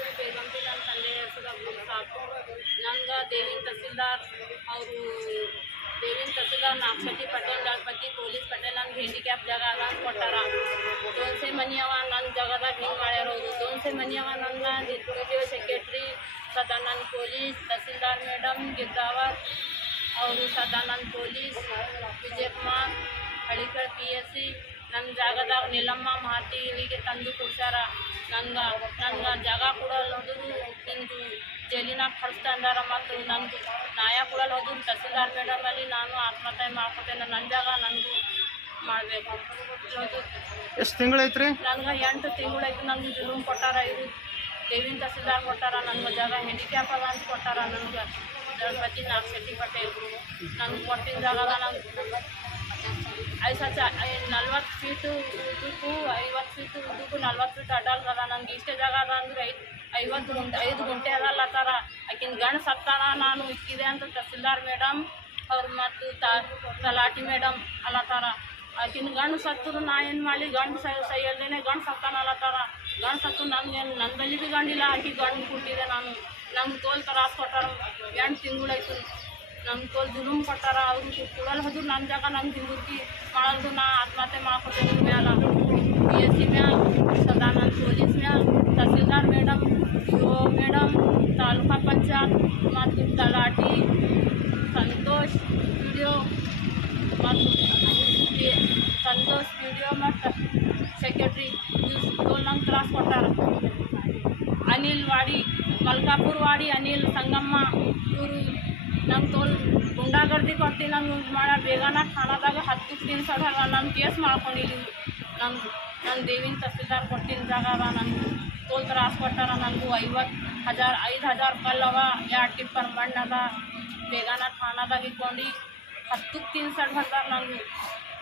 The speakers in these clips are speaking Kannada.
ಹೆಸರು ಬೇಗಂತಿ, ನನ್ನ ತಂದೆ ಹೆಸರು ಅಬ್ದುಲ್ ಸಾಬ್. ನಂಗೆ ದೇವಿನ ತಹಸೀಲ್ದಾರ್ ನಾಗಶೆಟ್ಟಿ ಪಟೇಲ್ ಗಣಪತಿ ಪೊಲೀಸ್ ಪಟೇಲ್ ನಂಗೆ ಹ್ಯಾಂಡಿಕ್ಯಾಪ್ ಜಾಗ ಅದ ಅಂತ ಕೊಟ್ಟಾರ. ದೋನ್ಸೆ ಮನಿ ಅವ ನನ್ನ ಜಾಗದಾಗ ಹಿಂಗೆ ಮಾಡ್ಯಾರೋದು. ದೋನ್ಸೆ ಮನಿ ಅವ ನನ್ನ deputy secretary Sadanand police, tahsildar madam Giddawat ಅವರು ಸದಾನಂದ್ ಪೊಲೀಸ್, ವಿಜಯ್ ಕುಮಾರ್ ಹಳಿಕಳ PSC ನನ್ನ ಜಾಗದಾಗ ನಿಲಮ್ಮ ಮಹಾತಿ ಇವಿಗೆ ತಂದು ಕೊಡ್ಸ್ಯಾರ. ನಂಗೆ ಜಾಗ ಕೊಡಲ್ಲ ಹೋದ್ರು ನಿಂದು ಜೈಲಿನಾಗ ಕಳಿಸ್ತಾ ಅಂದಾರ. ಮತ್ತು ನಂದು ನ್ಯಾಯ ಕೊಡಲ್ಲ ಹೋದ್ರು ತಹಸೀಲ್ದಾರ್ ಮೇಡಮಲ್ಲಿ ನಾನು ಆತ್ಮಹತ್ಯೆ ಮಾಡ್ಕೊತೇನೆ. ನನ್ನ ಜಾಗ ನನಗೂ ಮಾಡಬೇಕು. ಎಷ್ಟು ತಿಂಗಳೈತ್ರಿ? ನನಗೆ 8 ತಿಂಗಳಾಯ್ತು. ನಂಗೆ ಜುಲೂಮ್ ಕೊಟ್ಟಾರ. ಇವರು ದೇವಿನ ತಹಸೀಲ್ದಾರ್ ಕೊಟ್ಟಾರ. ನನಗೆ ಜಾಗ ಹ್ಯಾಂಡಿಕ್ಯಾಪ್ ಅದ ಅಂತ ಕೊಟ್ಟಾರ. ನನಗೆ ಗಣಪತಿ ನಾಗಶೆಟ್ಟಿ ಪಟೇಲ್ ನಂಗೆ ಕೊಟ್ಟಿನ ಜಾಗದ ನಂಗೆ 40 ಫೀಟು ಉದ್ದಕ್ಕೂ 50 ಫೀಟು ಉದ್ದಕ್ಕೂ 40 ಫೀಟ್ ಅಡ್ಡಲ್ಗದ. ನಂಗೆ ಇಷ್ಟೇ ಜಾಗ ಅದ ಅಂದ್ರೆ 5 ಗುಂಟೆ ಅದಲ್ಲತ್ತಾರ. ಆಕಿನ ಗಂಡು ಸತ್ತಾರ ನಾನು ಇಕ್ಕಿದೆ ಅಂತ ತಹಸೀಲ್ದಾರ್ ಮೇಡಮ್ ಅವ್ರು ಮತ್ತು ತಲಾಟಿ ಮೇಡಮ್ ಅಲ್ಲತ್ತಾರ. ಆಕಿನ ಗಂಡು ಸತ್ತರು ನಾ ಏನು ಮಾಡಲಿ? ಗಂಡು ಸೈಯಲ್ದೇನೆ ಗಂಡು ಸತ್ತಾನ ಅಲ್ಲತ್ತಾರ. ಗಂಡು ಸತ್ತು ನನ್ನ ಬಳಿ ಭೀ ಗಂಡಿಲ್ಲ. ಆಕಿ ಗಂಡು ಕೊಟ್ಟಿದೆ. ನಂಗೆ ತೋಲ್ ತ್ರಾಸು ಕೊಟ್ಟಾರ. 8 ತಿಂಗಳಾಯ್ತು. ನಂಗೆ ತೋಲ್ ಜುಲುಮ್ ಕೊಟ್ಟಾರ. ಅವ್ರು ಕೊಡಲ್ಲ ಹೋದ್ರು ನನ್ನ ಜಾಗ ನಂಗೆ ಹಿಂದುರ್ಗಿ ಮಾಡಲ್ದು. ನಾ ಆತ್ಮಹತ್ಯೆ ಮಾಡ್ಕೊತೀನಿ. ಮ್ಯಾಲ PSC ಮ್ಯಾಲ, ಸದಾನಂದ್ ಪೊಲೀಸ್ ಮ್ಯಾಲ, tahsildar madam, PO madam, taluka panchayat ಮತ್ತು ತಲಾಟಿ ಸಂತೋಷ್ PDO ಮತ್ತು ಸೆಕ್ರೆಟ್ರಿ ಇವ್ರು ನಂಗೆ ತ್ರಾಸು ಕೊಟ್ಟಾರ. ಅನಿಲ್ ವಾಡಿ, ಮಲ್ಕಾಪುರ್ ವಾಡಿ ಅನಿಲ್ ಸಂಗಮ್ಮ ಇವರು ನಂಗೆ ತೋಲ್ ಗುಂಡಾಗರ್ದಿ ಕೊಟ್ಟು ನಂಗೆ ಬೇಗನ ಠಾಣಾದಾಗ 10 ದಿನ ಸಲ ನಾನು ಕೇಸ್ ಮಾಡ್ಕೊಂಡಿಲ್ಲ. ನನ್ನ ದೇವಿನ ತಹಸೀಲ್ದಾರ್ ಕೊಟ್ಟಿನ ಜಾಗ ಅದ. ನನಗೆ ತೋಲ್ ತ್ರಾಸು ಕೊಟ್ಟಾರ. ನನಗೂ 5,000 ಕಲ್ಲವ, 2 ಟಿಪ್ಪರ್ ಮಣ್ಣು ಅದ. ಬೇಗನ ಠಾಣಾದಾಗ ಇಟ್ಕೊಂಡು 10 ದಿನ ಸಲ ಬಂದಾರ. ನನಗೆ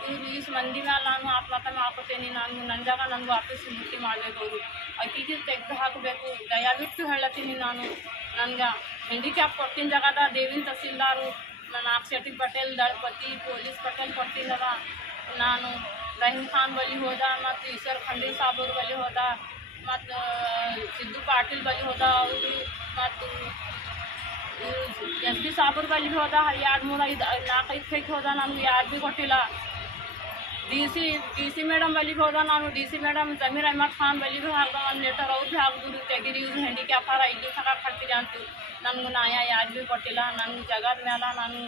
ಇವ್ರು ಇಷ್ಟು ಮಂದಿ ಮೇಲೆ ನಾನು ಆತ್ಮಹತ್ಯೆ ಮಾಡ್ಕೊತೀನಿ. ನನ್ನ ಜಾಗ ನನಗೂ ವಾಪಸ್ ಮುಟ್ಟಿ ಮಾಡಬೇಕು. ಅವರು ಅಕ್ಕಿಗೆ ತೆಗೆದು ಹಾಕಬೇಕು. ದಯವಿಟ್ಟು ಹೇಳತ್ತೀನಿ ನಾನು. ನನಗೆ ಹ್ಯಾಂಡಿಕ್ಯಾಪ್ ಕೊಟ್ಟಿನ ಜಾಗದ ದೇವಿನ ತಹಸೀಲ್ದಾರು ನಾಗಶೆಟ್ಟಿ ಪಟೇಲ್ ದಳಪತಿ ಪೊಲೀಸ್ ಪಟೇಲ್ ಕೊಟ್ಟಿದ್ದದ. ನಾನು ರಹೀಮ್ ಖಾನ್ ಬಳಿ ಹೋದ, ಮತ್ತು ಈಶ್ವರ್ ಖಂಡ್ರಿ ಸಾಬೂರ್ ಬಳಿ ಹೋದ, ಮತ್ತು ಸಿದ್ದು ಪಾಟೀಲ್ ಬಳಿ ಹೋದ. ಅವರು ಮತ್ತು SP ಸಾಬೂರ್ ಬಳಿ ಹೋದ. 2, 3, 5, 4, 5 ಕೈಗೆ ಹೋದ. ನನಗೆ ಯಾರು ಭೀ ಕೊಟ್ಟಿಲ್ಲ. DC ಮೇಡಮ್ ಬಳಿಗೆ ಹೋದ. ನಾನು DC ಮೇಡಮ್ ಜಮೀರ್ ಅಹಮದ್ ಖಾನ್ ಬಳಿ ಭೀ ಹಾಕ್ದ. ಒಂದು ಲೆಟರ್ ಅವ್ರು ಭೀ ಹಾಕಿದ್ರು, ತೆಗೀರಿ ಇವ್ರು ಹ್ಯಾಂಡಿಕ್ಯಾಪ್ ಆರ, ಇಲ್ಲಿ ತಗೊಂಡು ಕಟ್ತೀರಿ ಅಂತ. ನನಗೂ ನ್ಯಾಯ ಯಾರು ಭೀ ಕೊಟ್ಟಿಲ್ಲ. ನನ್ನ ಜಾಗದ ಮೇಲೆ ನಾನು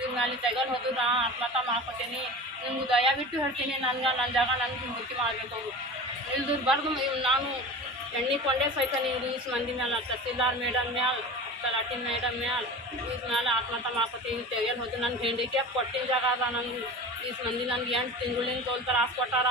ಇವ್ರ ಮೇಲೆ ತೆಗಲು ಹೋದ್ರು ನಾ ಆತ್ಮಹತ್ಯೆ ಮಾಡ್ಕೊತೀನಿ. ನಿಮ್ಗೆ ದಯವಿಟ್ಟು ಹೇಳ್ತೀನಿ. ನನ್ನ ಜಾಗ ನನಗೆ ಹಿಂದಕ್ಕೆ ಮಾಡಬೇಕು. ಅವರು ಇಲ್ದೂರು ಬರ್ದು ನಾನು ಎಣ್ಣೆ ಕೊಂಡೇ ಸೈತಾನೆ. ಇವ್ರು ಇಷ್ಟು ಮಂದಿ ಮೇಲೆ, ತಹಸೀಲ್ದಾರ್ ಮೇಡಮ್ ಮ್ಯಾಲೆ, ತಲಾಟಿ ಮೇಡಮ್ ಮ್ಯಾಲೆ ಇವ್ರ ಮೇಲೆ ಆತ್ಮಹತ್ಯೆ ಮಾಡ್ಕೊತೀನಿ. ತೆಗೆಲು ಹೋದ್ರು. ನನಗೆ ಹ್ಯಾಂಡಿಕ್ಯಾಪ್ ಕೊಟ್ಟಿನ ಜಾಗ ಅದ. ನನಗೆ ಇಷ್ಟು ಮಂದಿ ನನಗೆ 8 ತಿಂಗಳಿಂದ ತೋಲ್ ತ್ರಾಸು ಕೊಟ್ಟಾರ.